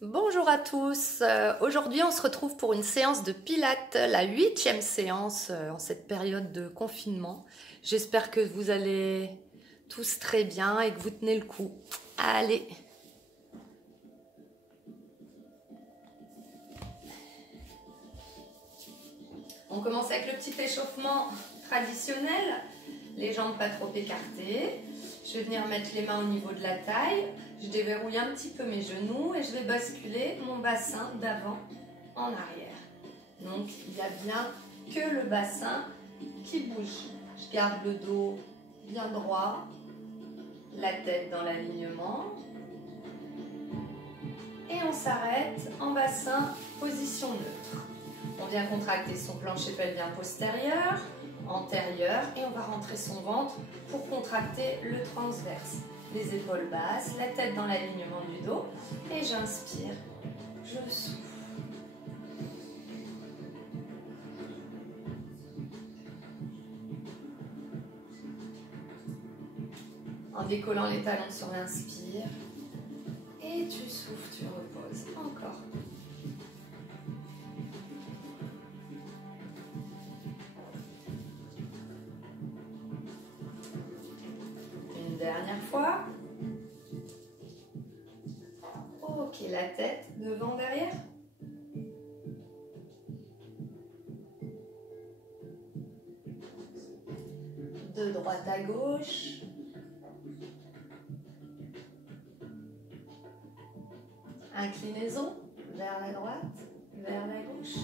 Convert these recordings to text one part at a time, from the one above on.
Bonjour à tous, aujourd'hui on se retrouve pour une séance de pilates, la 8e séance en cette période de confinement. J'espère que vous allez tous très bien et que vous tenez le coup. Allez! On commence avec le petit échauffement traditionnel, les jambes pas trop écartées. Je vais venir mettre les mains au niveau de la taille. Je déverrouille un petit peu mes genoux et je vais basculer mon bassin d'avant en arrière. Donc il n'y a bien que le bassin qui bouge. Je garde le dos bien droit, la tête dans l'alignement. Et on s'arrête en bassin, position neutre. On vient contracter son plancher pelvien postérieur, antérieur et on va rentrer son ventre pour contracter le transverse. Les épaules basses, la tête dans l'alignement du dos et j'inspire, je souffle. En décollant les talons sur l'inspire et tu souffles, tu reposes. Encore. Dernière fois. Ok, la tête devant, derrière. De droite à gauche. Inclinaison vers la droite, vers la gauche.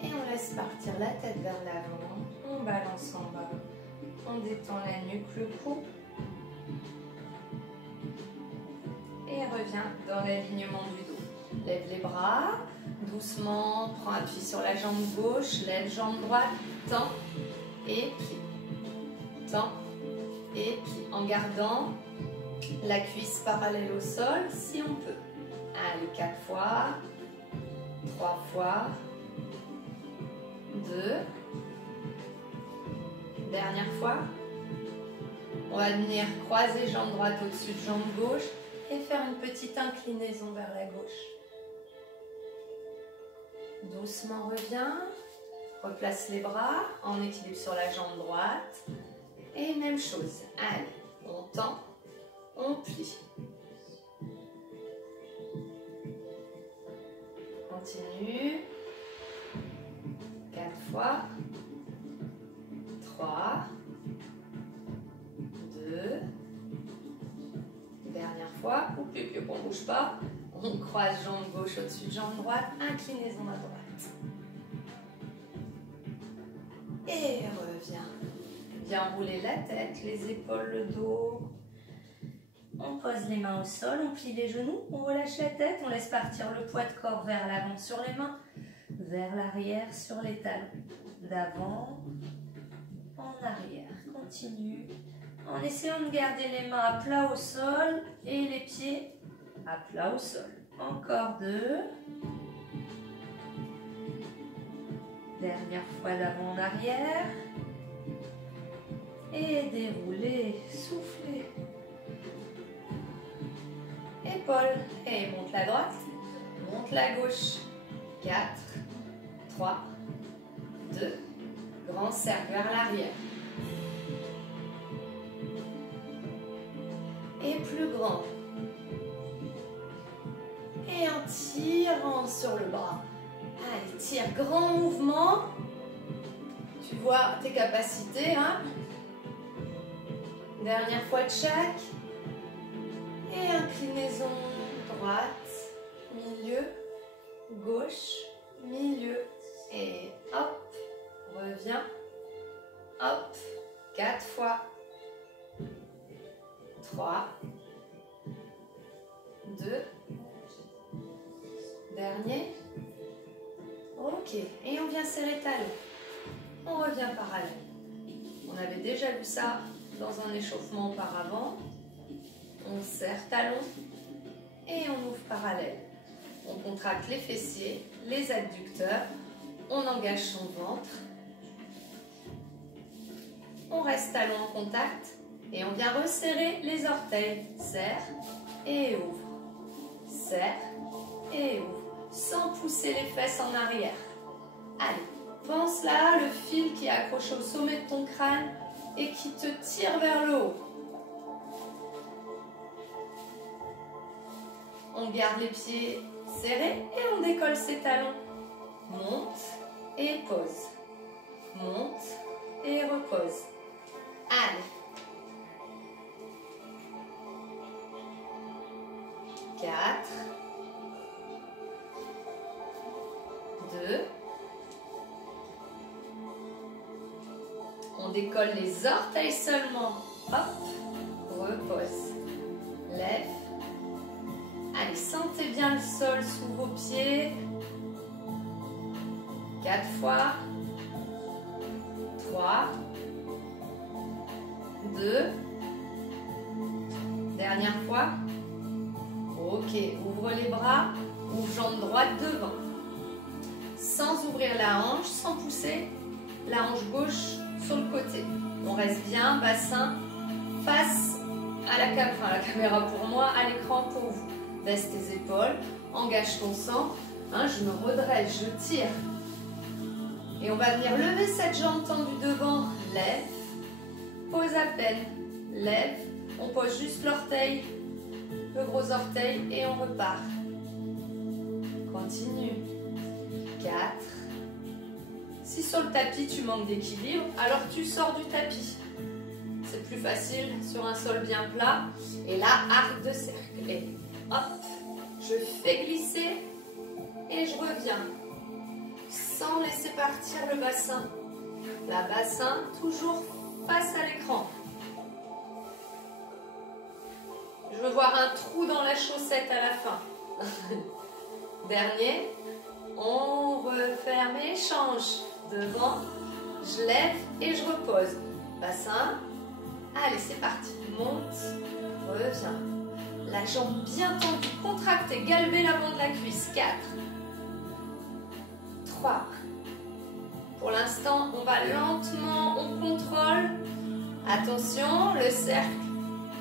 Et on laisse partir la tête vers l'avant. On balance en bas, on détend la nuque, le cou et revient dans l'alignement du dos. Lève les bras, doucement, prends appui sur la jambe gauche, lève jambe droite, tends et plie. Tends et plie en gardant la cuisse parallèle au sol si on peut. Allez, 4 fois, 3 fois, 2. Dernière fois, on va venir croiser jambe droite au-dessus de jambe gauche et faire une petite inclinaison vers la gauche. Doucement reviens, replace les bras en équilibre sur la jambe droite et même chose. Allez, on tend, on plie. Continue. 4 fois. 3, 2, dernière fois, ou plus qu'on ne bouge pas, on croise jambe gauche au-dessus de jambe droite, inclinaison à droite. Et reviens. Bien rouler la tête, les épaules, le dos. On pose les mains au sol, on plie les genoux, on relâche la tête, on laisse partir le poids de corps vers l'avant sur les mains, vers l'arrière sur les talons. D'avant, en arrière, continue en essayant de garder les mains à plat au sol et les pieds à plat au sol. Encore 2. Dernière fois d'avant en arrière. Et dérouler, souffler. Épaules et monte la droite, monte la gauche. 4, 3, 2. Grand cercle vers l'arrière. Et plus grand. Et en tirant sur le bras. Allez, tire, grand mouvement. Tu vois tes capacités, hein? Dernière fois de chaque. Et inclinaison droite, milieu, gauche, milieu. Et hop. Reviens, hop, 4 fois, 3, 2, dernier, ok, et on vient serrer talons, on revient parallèle, on avait déjà vu ça dans un échauffement auparavant, on serre talons et on ouvre parallèle, on contracte les fessiers, les adducteurs, on engage son ventre. On reste talons en contact Et on vient resserrer les orteils. Serre et ouvre. Serre et ouvre. Sans pousser les fesses en arrière. Allez, pense là, le fil qui est accroché au sommet de ton crâne et qui te tire vers le haut. On garde les pieds serrés et on décolle ses talons. Monte et pose. Monte et repose. Allez. 4, 2. On décolle les orteils seulement. Hop, repose. Lève. Allez, sentez bien le sol sous vos pieds. 4 fois. 3, 2. Dernière fois. Ok, ouvre les bras, ouvre jambe droite devant. Sans ouvrir la hanche, sans pousser la hanche gauche sur le côté. On reste bien, bassin face à la caméra pour moi, à l'écran pour vous. Baisse tes épaules, engage ton sang. Hein, je me redresse, je tire. Et on va venir lever cette jambe tendue devant. Lève, pose à peine, lève. On pose juste l'orteil, le gros orteil et on repart. Continue. 4. Si sur le tapis tu manques d'équilibre, alors tu sors du tapis. C'est plus facile sur un sol bien plat. Et là, arc de cercle. Et hop, je fais glisser et je reviens. Sans laisser partir le bassin. La bassin toujours face à l'écran. Je veux voir un trou dans la chaussette à la fin. Dernier. On referme et change. Devant. Je lève et je repose. Bassin. Allez, c'est parti. Monte. Reviens. La jambe bien tendue, contractée. Galbez l'avant de la cuisse. 4. 3. Pour l'instant, on va lentement, on contrôle. Attention, le cercle.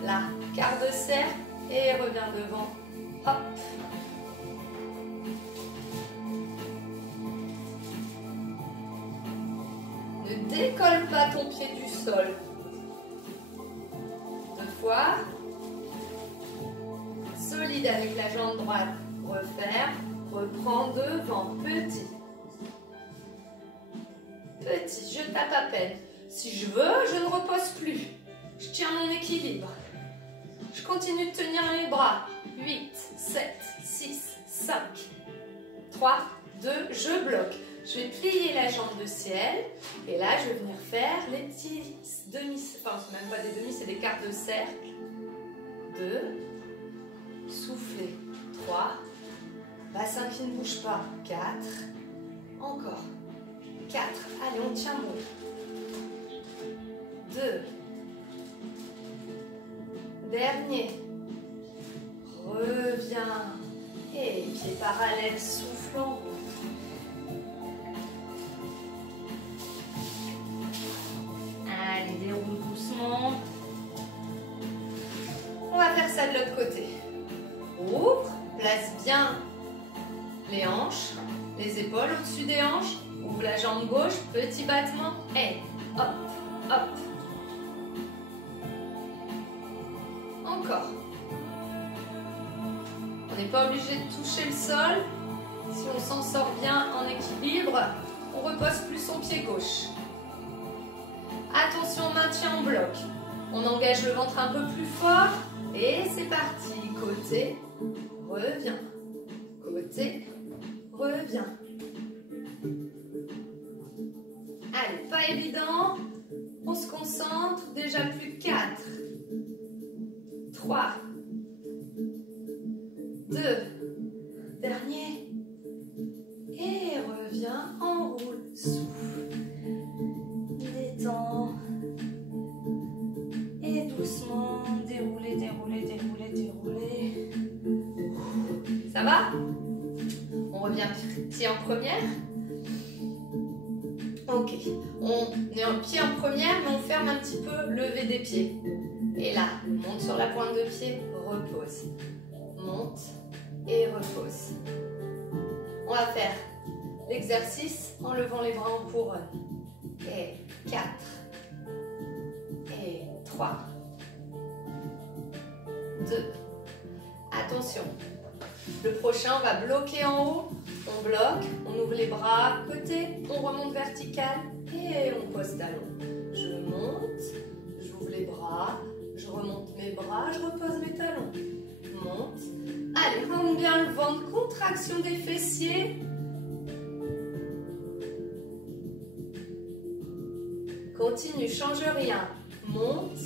Là, quart de cercle et reviens devant. Hop. Ne décolle pas ton pied du sol. 2 fois. Solide avec la jambe droite. Referme. Reprends devant. Petit. Petit. Je tape à peine. Si je veux, je ne repose plus. Je tiens mon équilibre. Je continue de tenir les bras. 8, 7, 6, 5, 3, 2, je bloque. Je vais plier la jambe de ciel. Et là, je vais venir faire les petits demi, enfin, c'est même pas des demi, c'est des quarts de cercle. 2, soufflez. 3, bassin qui ne bouge pas. 4, encore. 4, allez, on tient bon. 2, dernier. Reviens. Et pieds parallèles, soufflons. Allez, déroule doucement. On va faire ça de l'autre côté. Ouvre, place bien les hanches, les épaules au-dessus des hanches. Ouvre la jambe gauche, petit battement. Et hop, hop. Encore. On n'est pas obligé de toucher le sol. Si on s'en sort bien en équilibre, on repose plus son pied gauche. Attention, maintien en bloc. On engage le ventre un peu plus fort. Et c'est parti. Côté, reviens. Côté, reviens. Allez, pas évident. On se concentre. Déjà plus 4. 3. 2. Dernier. Et reviens, enroule, souffle. Détends. Et doucement, dérouler, dérouler, dérouler, dérouler. Ça va? On revient pied en première. Ok. On est en pied en première, mais on ferme faire un petit peu lever des pieds. Et là, monte sur la pointe de pied, repose. Monte et repose. On va faire l'exercice en levant les bras en couronne. Et 4. Et 3. 2. Attention. Le prochain, on va bloquer en haut. On bloque, on ouvre les bras côté, on remonte vertical et on pose talon. Je monte, j'ouvre les bras, je remonte mes bras, je repose mes talons. Monte. Allez, remonte bien le ventre, contraction des fessiers. Continue, change rien. Monte,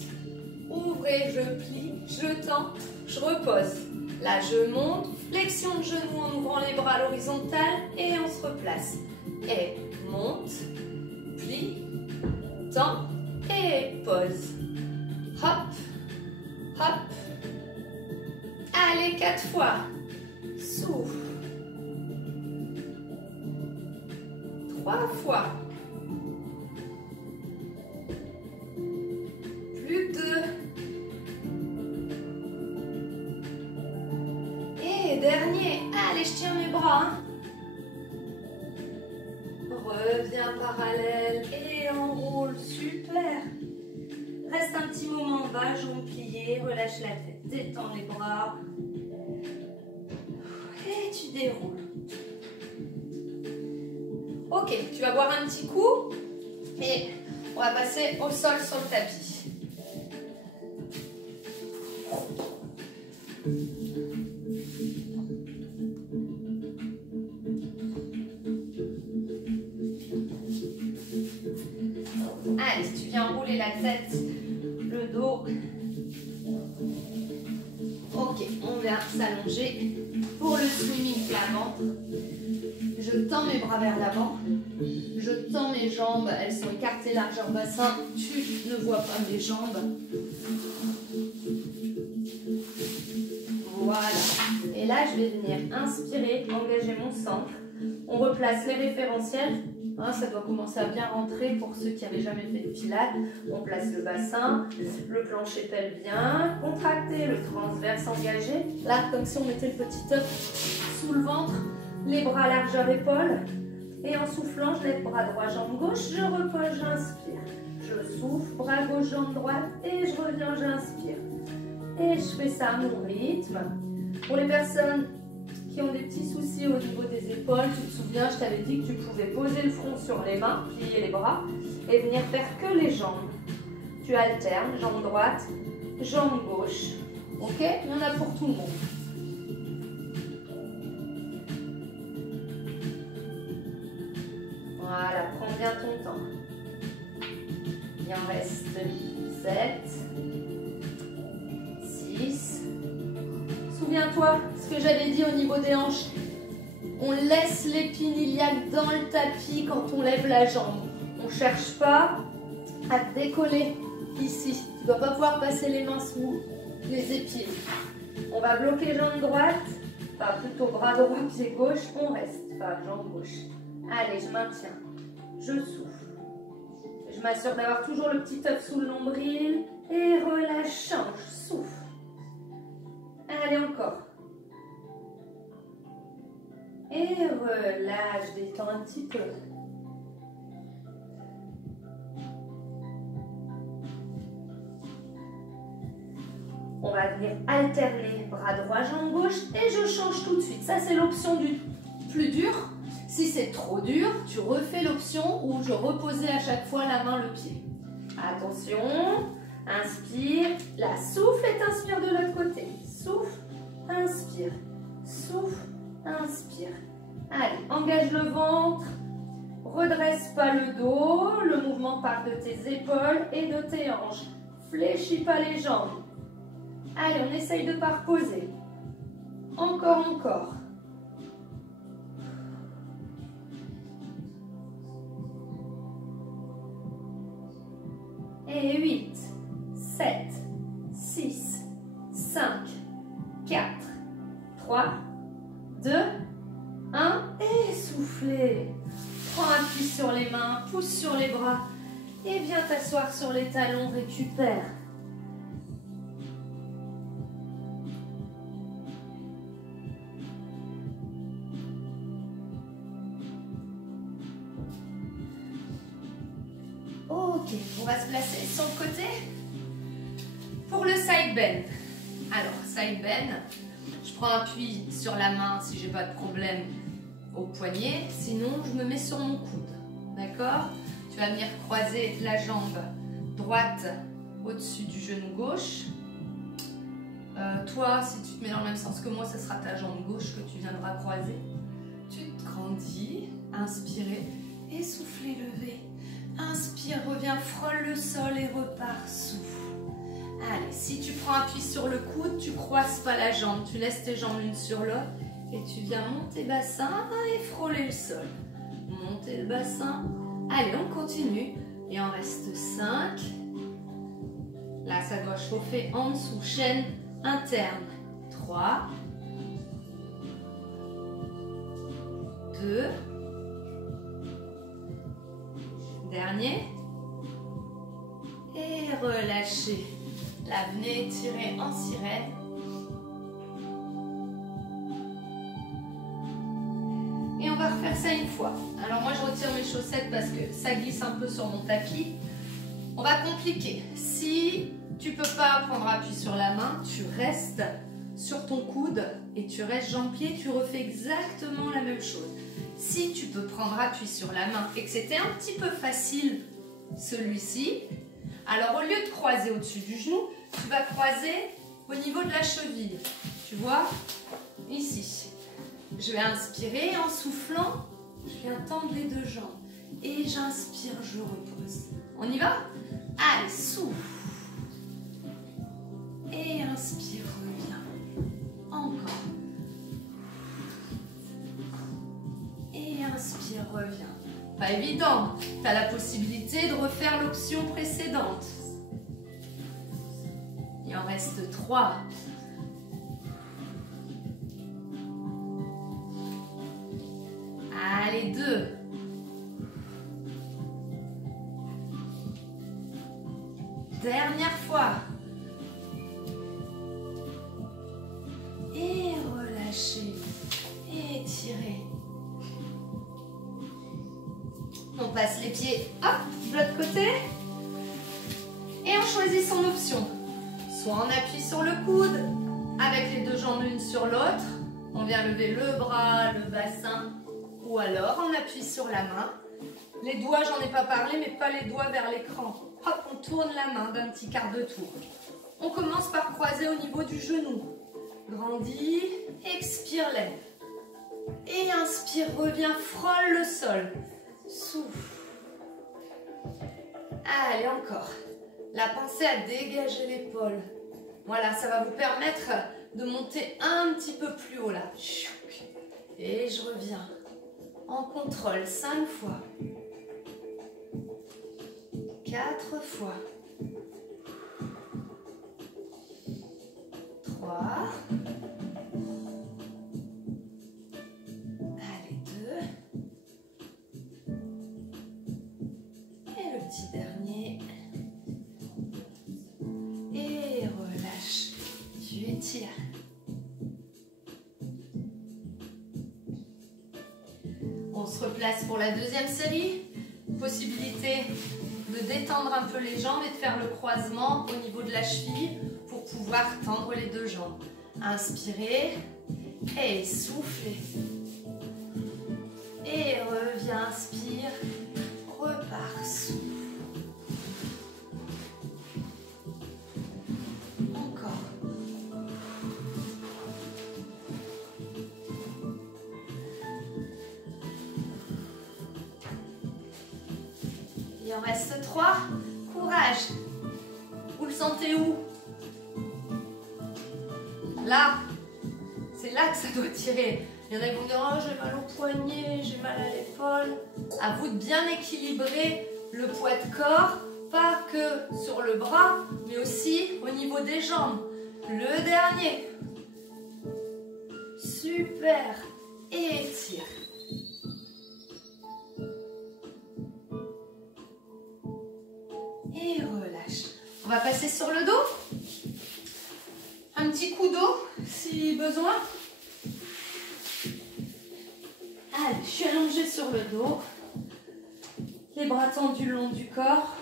ouvrez, je plie, je tends, je repose. Là, je monte, flexion de genou en ouvrant les bras à l'horizontale et on se replace. Et monte, plie, tend et pose. Hop, hop. Allez, 4 fois. Souffle. 3 fois. Plus que 2. Et dernier. Allez, je tiens mes bras. Reviens parallèle et enroule. Super. Reste un petit moment bas, jambes pliées, relâche la tête. Détends les bras. Et tu déroules. Ok, tu vas boire un petit coup. Et on va passer au sol sur le tapis. Allez, si tu viens enrouler la tête, le dos. Ok, on vient s'allonger pour le swimming plat-ventre. Je tends mes bras vers l'avant. Je tends mes jambes, elles sont écartées largeur bassin. Tu ne vois pas mes jambes. Voilà. Et là, je vais venir inspirer, engager mon centre. On replace les référentiels. Hein, ça doit commencer à bien rentrer pour ceux qui n'avaient jamais fait de pilates. On place le bassin, le plancher pelvien, contracté, le transverse engagé. Là, comme si on mettait le petit top sous le ventre, les bras largeur épaule. Et en soufflant, je lève bras droit, jambe gauche, je repose, j'inspire. Je souffle, bras gauche, jambe droite, et je reviens, j'inspire. Et je fais ça à mon rythme. Pour les personnes qui ont des petits soucis au niveau des épaules, tu te souviens, je t'avais dit que tu pouvais poser le front sur les mains, plier les bras et venir faire que les jambes. Tu alternes, jambe droite, jambe gauche. Ok? Il y en a pour tout le monde. Voilà, prends bien ton temps. Il en reste 7, 6. Souviens-toi ce que j'avais dit au niveau des hanches. On laisse l'épine iliaque dans le tapis quand on lève la jambe. On ne cherche pas à te décoller ici. Tu ne dois pas pouvoir passer les mains sous les épines. On va bloquer jambe droite, enfin plutôt bras droit, pied gauche. On reste, enfin jambe gauche. Allez, je maintiens. Je souffle. Je m'assure d'avoir toujours le petit œuf sous le nombril. Et relâche, change, souffle. Allez, encore. Et relâche, détends un petit peu. On va venir alterner bras droit, jambe gauche et je change tout de suite. Ça, c'est l'option du plus dur. Si c'est trop dur, tu refais l'option où je reposais à chaque fois la main, le pied. Attention, inspire, la souffle et inspire de l'autre côté. Souffle, inspire, souffle, inspire. Allez, engage le ventre, redresse pas le dos, le mouvement part de tes épaules et de tes hanches. Fléchis pas les jambes. Allez, on essaye de ne pas reposer. Encore, encore. Et 8, 7, 6, 5, 4, 3, 2, 1. Et soufflez. Prends appui sur les mains, pousse sur les bras. Et viens t'asseoir sur les talons, récupère. Ok, on va se placer sur le côté pour le side bend. Alors, side bend, je prends appui sur la main si j'ai pas de problème au poignet, sinon je me mets sur mon coude, d'accord? Tu vas venir croiser la jambe droite au-dessus du genou gauche. Toi, si tu te mets dans le même sens que moi, ce sera ta jambe gauche que tu viendras croiser. Tu te grandis, inspirez, essoufflez, levez. Inspire, reviens, frôle le sol et repars, souffle. Allez, si tu prends appui sur le coude, tu croises pas la jambe, tu laisses tes jambes l'une sur l'autre et tu viens monter le bassin et frôler le sol. Monter le bassin. Allez, on continue. Il en reste 5. Là, ça doit chauffer en dessous. Chaîne interne. 3. 2. Dernier. Et relâchez. Là, venez étirer en sirène. Et on va refaire ça une fois. Alors moi, je retire mes chaussettes parce que ça glisse un peu sur mon tapis. On va compliquer. Si tu ne peux pas prendre appui sur la main, tu restes sur ton coude et tu restes jambe-pied, tu refais exactement la même chose. Si tu peux prendre appui sur la main et que c'était un petit peu facile celui-ci, alors au lieu de croiser au-dessus du genou, tu vas croiser au niveau de la cheville. Tu vois, ici. Je vais inspirer en soufflant, je viens tendre les deux jambes. Et j'inspire, je repose. On y va? Allez, souffle. Et inspire, reviens. Encore. Et inspire, reviens. Pas évident. Tu as la possibilité de refaire l'option précédente. Il en reste 3. Allez, 2. Dernière fois. Et relâchez. Et étirez. On passe les pieds, hop, de l'autre côté. Et on choisit son option. Soit on appuie sur le coude, avec les deux jambes l'une sur l'autre. On vient lever le bras, le bassin. Ou alors on appuie sur la main. Les doigts, j'en ai pas parlé, mais pas les doigts vers l'écran. Hop, on tourne la main d'un petit quart de tour. On commence par croiser au niveau du genou. Grandis, expire, lève. Et inspire, reviens, frôle le sol. Souffle. Allez, encore. La pensée à dégager l'épaule. Voilà, ça va vous permettre de monter un petit peu plus haut là. Et je reviens. En contrôle, 5 fois. 4 fois. 3. Allez, 2. Et le petit dernier. Et relâche. Tu étires. On se replace pour la deuxième série. Possibilité de détendre un peu les jambes et de faire le croisement au niveau de la cheville pour pouvoir tendre les deux jambes. Inspirez et soufflez. Et reviens, inspire, repars, souffle. Encore. Il en reste 3. Courage. Vous le sentez où? Là. C'est là que ça doit tirer. Il y en a qui vont dire « Oh, j'ai mal au poignet, j'ai mal à l'épaule ». À vous de bien équilibrer le poids de corps, pas que sur le bras, mais aussi au niveau des jambes. Le dernier. Super. Et étire. « 1, On va passer sur le dos. Un petit coup d'eau si besoin. Allez, je suis allongée sur le dos. Les bras tendus le long du corps.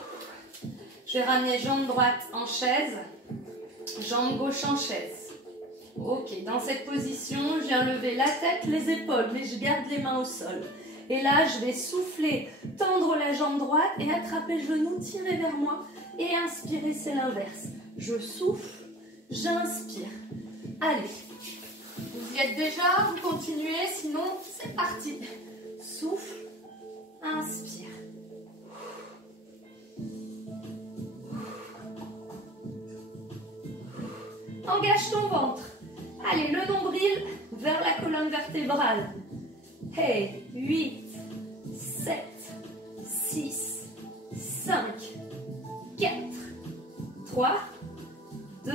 Je vais ramener jambe droite en chaise, jambe gauche en chaise. Ok, dans cette position, je viens lever la tête, les épaules, mais je garde les mains au sol. Et là, je vais souffler, tendre la jambe droite et attraper le genou, tirer vers moi. Et inspirer, c'est l'inverse. Je souffle, j'inspire. Allez, vous y êtes déjà, vous continuez, sinon c'est parti. Souffle, inspire. Engage ton ventre. Allez, le nombril vers la colonne vertébrale. Hey, 8, 7, 6, 5, 4, 3, 2,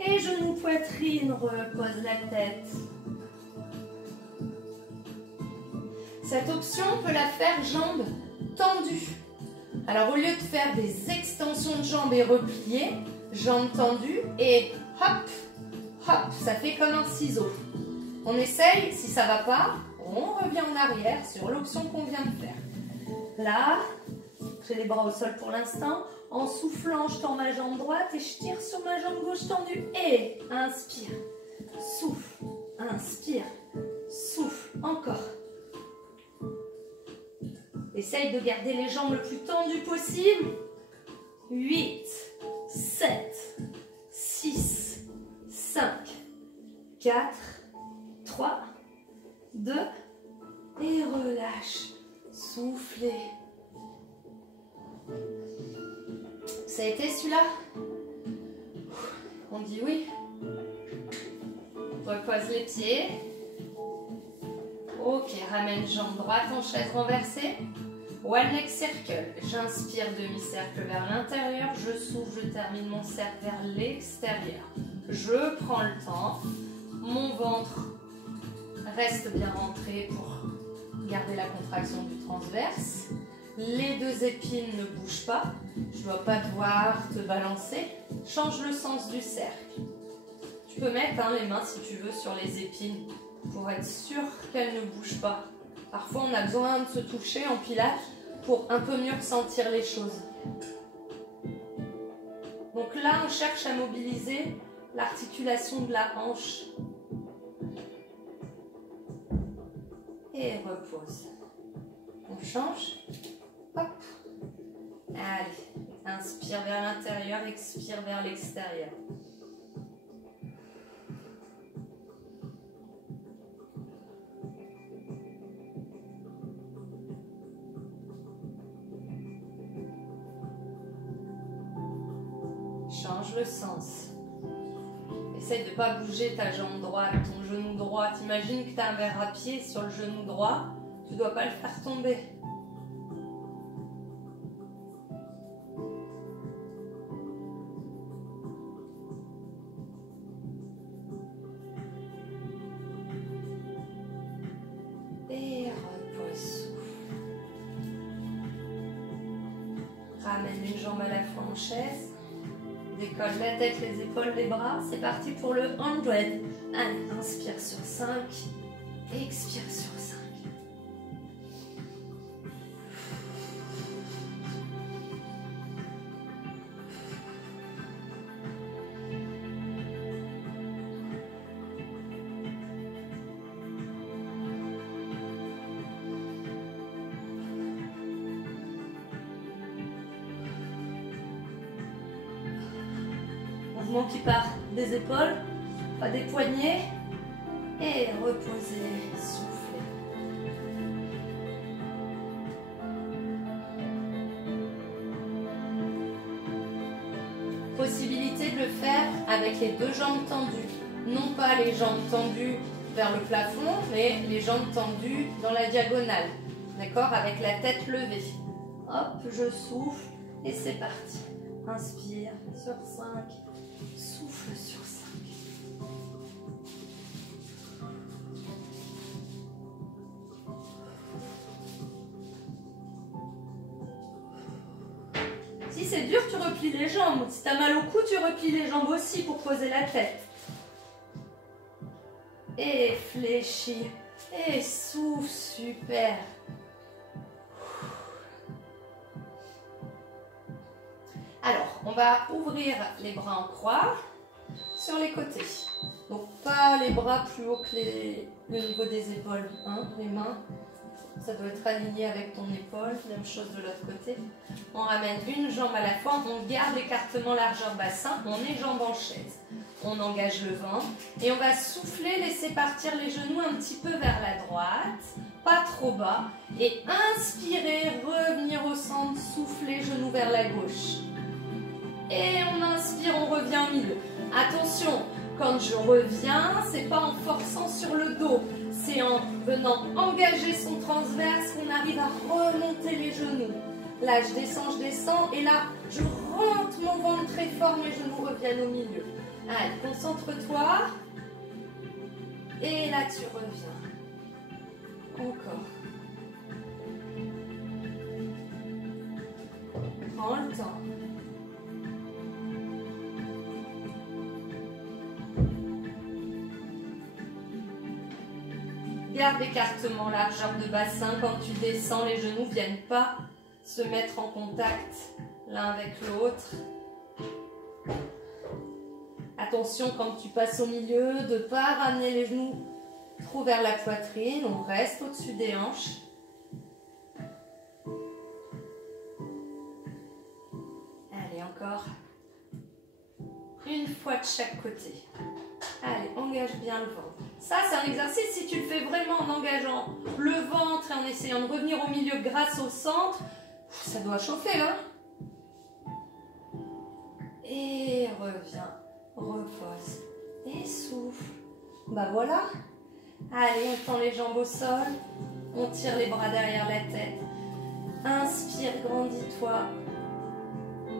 et genou, poitrine, repose la tête. Cette option, on peut la faire jambes tendues. Alors, au lieu de faire des extensions de jambes et replier, jambes tendues et hop, hop, ça fait comme un ciseau. On essaye, si ça ne va pas, on revient en arrière sur l'option qu'on vient de faire. Là, j'ai les bras au sol pour l'instant. En soufflant, je tends ma jambe droite et je tire sur ma jambe gauche tendue. Et inspire, souffle, inspire, souffle, encore. Essaye de garder les jambes le plus tendues possible. 8, 7, 6, 5, 4, 3, 2, et relâche. Soufflez. Ça a été celui-là? On dit oui. Repose les pieds. Ok, ramène jambe droite en chaise renversée. One leg circle. J'inspire demi-cercle vers l'intérieur. Je souffle, je termine mon cercle vers l'extérieur. Je prends le temps. Mon ventre reste bien rentré pour garder la contraction du transverse. Les deux épines ne bougent pas. Je ne dois pas devoir te balancer. Change le sens du cercle. Tu peux mettre les mains si tu veux sur les épines pour être sûr qu'elles ne bougent pas. Parfois, on a besoin de se toucher en pilates pour un peu mieux ressentir les choses. Donc là, on cherche à mobiliser l'articulation de la hanche. Et repose. On change. Hop. Allez. Inspire vers l'intérieur, expire vers l'extérieur. Change le sens. Essaye de ne pas bouger ta jambe droite, ton genou droit. T'imagines que tu as un verre à pied sur le genou droit. Tu ne dois pas le faire tomber. Et repose, souffle. Ramène une jambe à la fois en chaise. Décolle la tête, les épaules, les bras. C'est parti pour le 100. Allez, inspire sur 5. Expire sur 5. Mouvement qui part des épaules, pas des poignets. Et reposez, soufflez. Possibilité de le faire avec les deux jambes tendues. Non pas les jambes tendues vers le plafond, mais les jambes tendues dans la diagonale. D'accord? Avec la tête levée. Hop, je souffle et c'est parti. Inspire sur 5, souffle sur 5. c'est dur, tu replies les jambes. Si tu as mal au cou, tu replies les jambes aussi pour poser la tête. Et fléchis. Et souffle, super. Alors, on va ouvrir les bras en croix sur les côtés. Donc, pas les bras plus haut que le niveau des épaules. Hein, les mains, ça doit être aligné avec ton épaule. Même chose de l'autre côté. On ramène une jambe à la fois. On garde l'écartement largeur bassin. On est jambes en chaise. On engage le ventre. Et on va souffler, laisser partir les genoux un petit peu vers la droite. Pas trop bas. Et inspirer, revenir au centre. Souffler, genoux vers la gauche. Et on inspire, on revient au milieu. Attention, quand je reviens, c'est pas en forçant sur le dos, c'est en venant engager son transverse qu'on arrive à remonter les genoux. Là, je descends, et là, je rentre mon ventre très fort, mes genoux reviennent au milieu. Allez, concentre-toi. Et là, tu reviens. Encore. Prends le temps. Garde l'écartement, largeur de bassin. Quand tu descends, les genoux ne viennent pas se mettre en contact l'un avec l'autre. Attention quand tu passes au milieu, de ne pas ramener les genoux trop vers la poitrine. On reste au-dessus des hanches. Allez, encore. Une fois de chaque côté. Allez, engage bien le ventre. Ça, c'est un exercice, si tu le fais vraiment en engageant le ventre et en essayant de revenir au milieu grâce au centre, ça doit chauffer, hein? Et reviens, repose, et souffle. Bah voilà. Allez, on tend les jambes au sol, on tire les bras derrière la tête. Inspire, grandis-toi,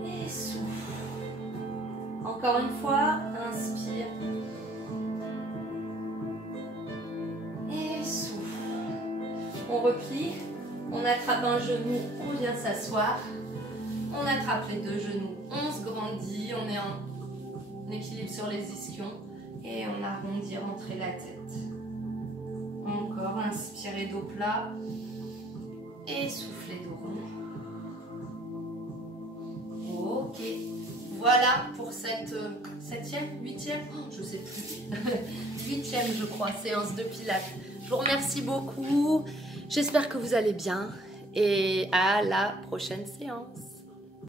et souffle. Encore une fois, inspire. On replie, on attrape un genou, on vient s'asseoir, on attrape les deux genoux, on se grandit, on est en équilibre sur les ischions et on arrondit, rentrer la tête. Encore, inspirez dos plat et soufflez dos rond. Ok, voilà pour cette 7e, 8e, je sais plus, 8e je crois, séance de pilates. Je vous remercie beaucoup. J'espère que vous allez bien et à la prochaine séance.